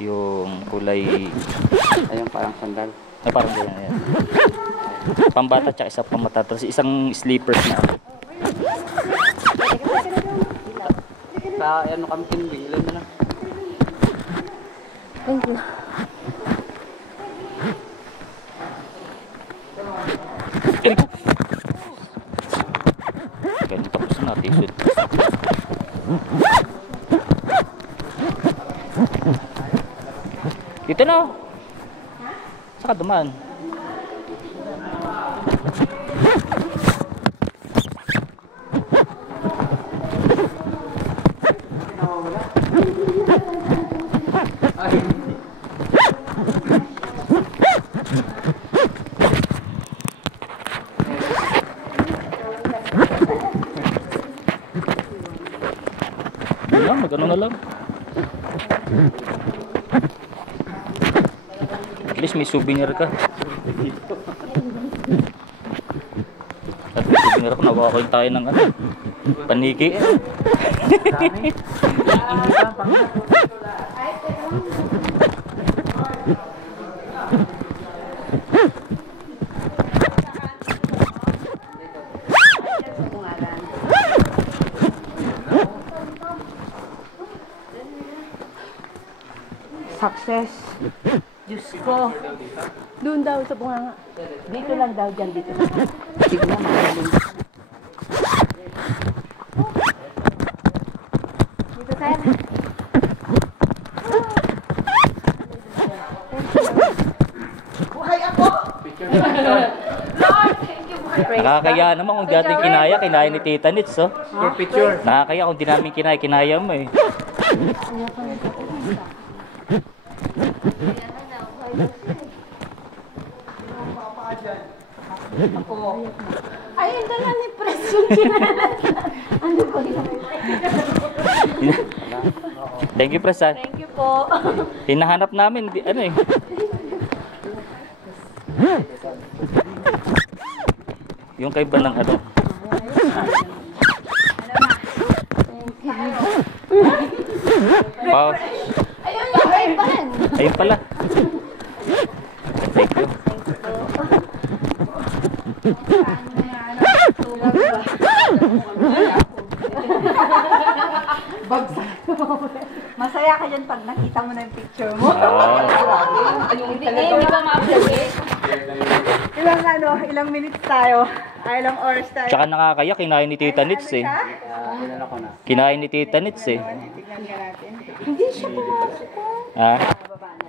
Yung kulay, Ayun, parang sandal. na parang ganyan. Yan. Pambata tsaka isa pamata, tapos isang sleepers na. Sa ano kami kinbiglan na lang. Ganun tapos na, tisod. Dito na. Saka dumaan. Wala, mag-ano na lang. At least may souvenir ka. At may souvenir ako, nawakoy tayo ng ano, paniki. Success. Diyos ko. Doon daw sa bunganga. Dito lang daw dyan dito. Sige na, magaling. Dito sir. Buhay ako! Lord, thank you. Nakakaya naman kung di natin kinaya ni Tita Nits, oh. For picture. Nakakaya kung di namin kinaya mo eh. Ay, hindi na ni Press yung kinalat. Ano ba yun? Thank you, Press. Thank you po. Hinahanap namin, ano eh. Yung kay ba ng ano? Wow. Ayun yung kaiban. Ayun pala. Thank you. Masaya ka dyan pag nakita mo na yung picture mo. Hindi ba ma-upload eh? Ilang minutes tayo. Ilang hours tayo. Tsaka nakakaya, kinain ni Tita Nits eh. Ilan ako na? Kinain ni Tita Nits eh. Tignan ka natin. Hindi siya pumasok. Ha? Baba na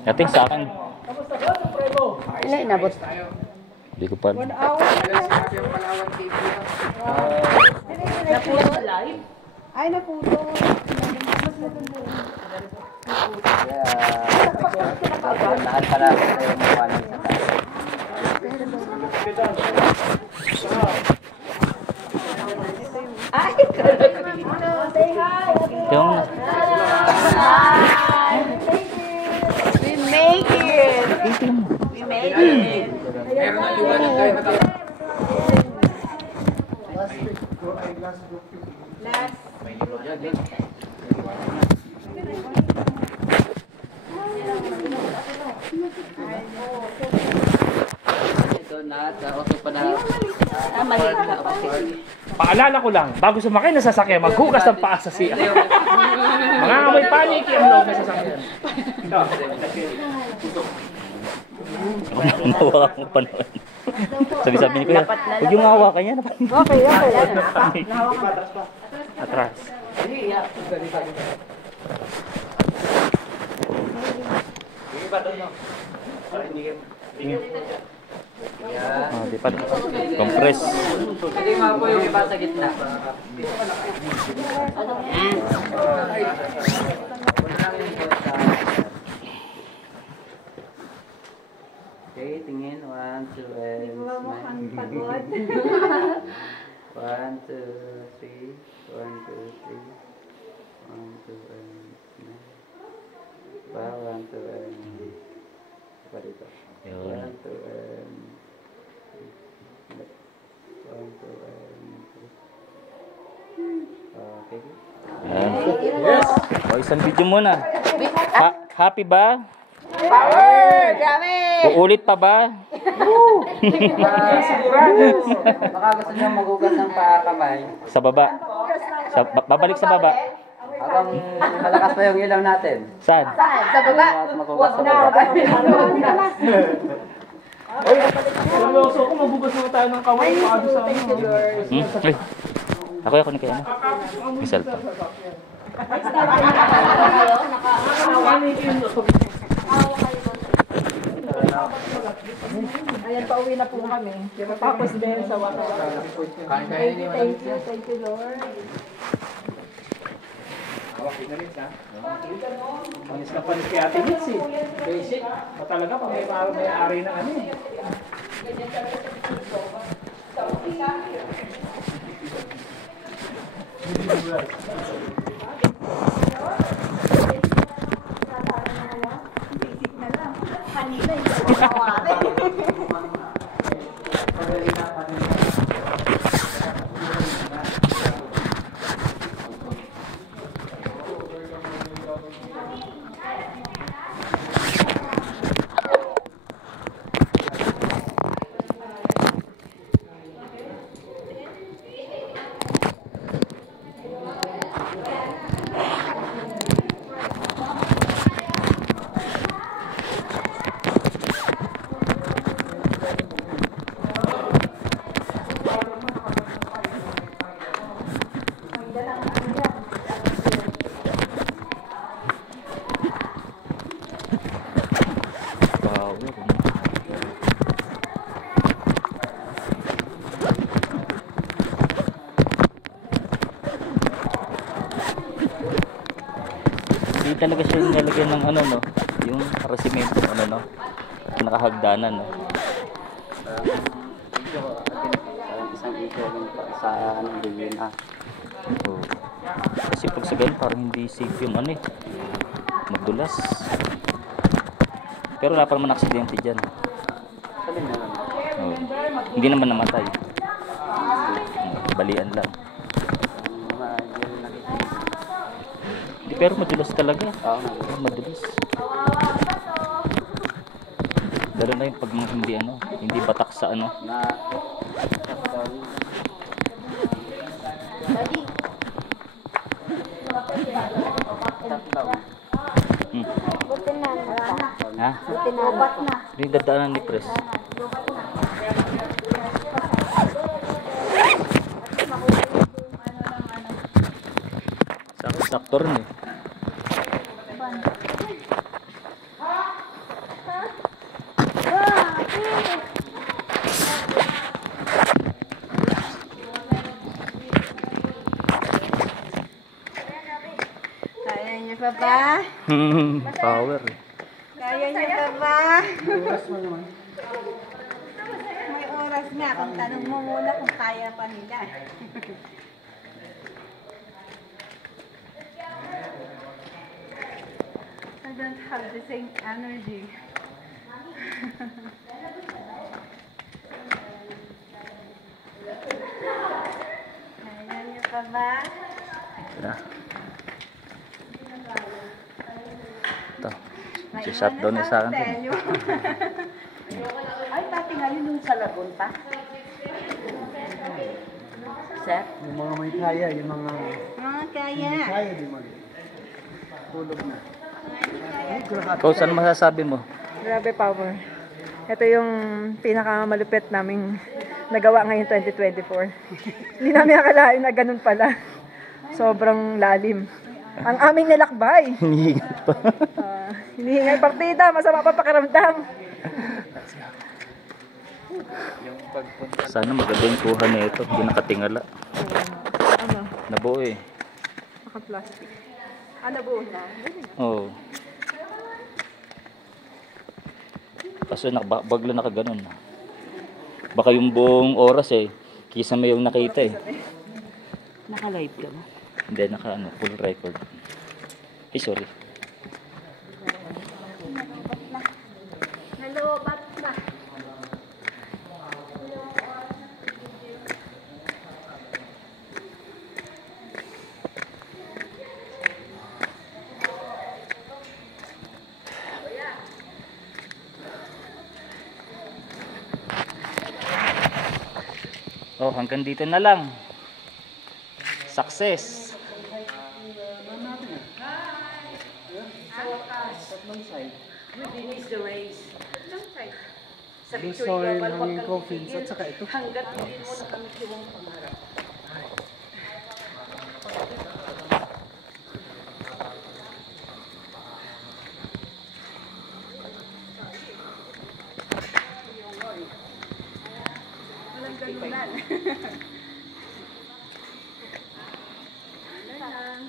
Dating sa akin. Ilan inabot? Hindi ko pa. Naputo live? Ay, naputo. Lahat pala yung mukha lang sa tayo. Ay, say hi. Yung We make it. We made it. Meron na liwanag tayo na tayo. Ito na, sa auto pa na. Maliit ka. Okay. Paalala ko lang, bago sumakay na sasakyan, maghugas ng paa sa siya. Mga amoy paniki ang loob na sasakyan. Nawa akong panood. Sabi-sabi ni Kuya, huwag yung hawakan niya. Okay. Atras. Di pa. Compress. Hindi nga po yung iba sa gitna. Okay, tingin. 1, 2, and smile. 1, 2, 3. 1, 2, 3. 1, 2, and smile. Ba, 1, 2, and... Apa dito? 1, 2, and... 1, 2, and... Okay. Yes. O, isang video muna. Happy ba? Power! Dami! Uulit pa ba? Baka gusto nyo magugas ng paa kamay. Sa baba. Babalik sa baba. Habang malakas pa yung ilaw natin. Saan? Sa baba. Magugas sa baba. Seryoso ako, magugas na tayo ng kaway paado sa ano. Ay. Ako ni kaya ano? Misal pa. Ayan, pauwi na po kami. Tapos din sa water. Thank you, Lord. Panis na panis kay Ate Mitzi. Basic. O talaga, pag may ari ng ano eh. Hindi talaga siya nilalagyan ng ano no, yung resimentong ano no, nakahagdanan no. Isang ito sa anong bigyan Oo. Kasi pag sa ganun parang hindi safe yung ano eh, magdulas. Pero wala pa naman aksidente dyan. Sabi na lang. Oo. Hindi naman namatay. Balian lang. Pero madulas talaga. Madulas. Lalo na yung pag hindi ano, hindi batak sa ano. Ha? Hindi dadaanan ni Pres. Saktor ni. Kaya niyo pa ba? Power. Kaya niyo pa ba? May oras nga. Kung tanong mo muna kung kaya pa nila. I don't have the same energy. Kaya niyo pa ba? Na. Ito. Si-shutdown na sa akin. Ay, pati nga yun yung sa lagun pa. Sir? Yung mga may kaya, yung mga Kaya. kaya di mag tulog na. Ikaw, saan masasabi mo? Grabe power. Ito yung pinakamalupit naming nagawa ngayon 2024. Hindi namin akalain na ganun pala. Sobrang lalim. Ang aming nilakbay. Hinihingal pa. Hinihingal partida, masama pa pakiramdam. Sana maganda yung kuha na ito. Hindi nakatingala. Ano? Nabuo eh. Naka-plastic. Nabuo na. Oo. Kaso bagla nakaganon. Baka yung buong oras eh. Kisa may yung nakita eh. Naka-live ka ba? Hindi, full record. Sorry. Nalobat na. Oh, hanggang dito na lang. Success. We finish the race. Sa Blue Victory soil, Global, huwag hanging kang coffins, titigil at saka ito. hanggat hindi mo nakamit yung pangarap. Walang ganunan. Wala lang.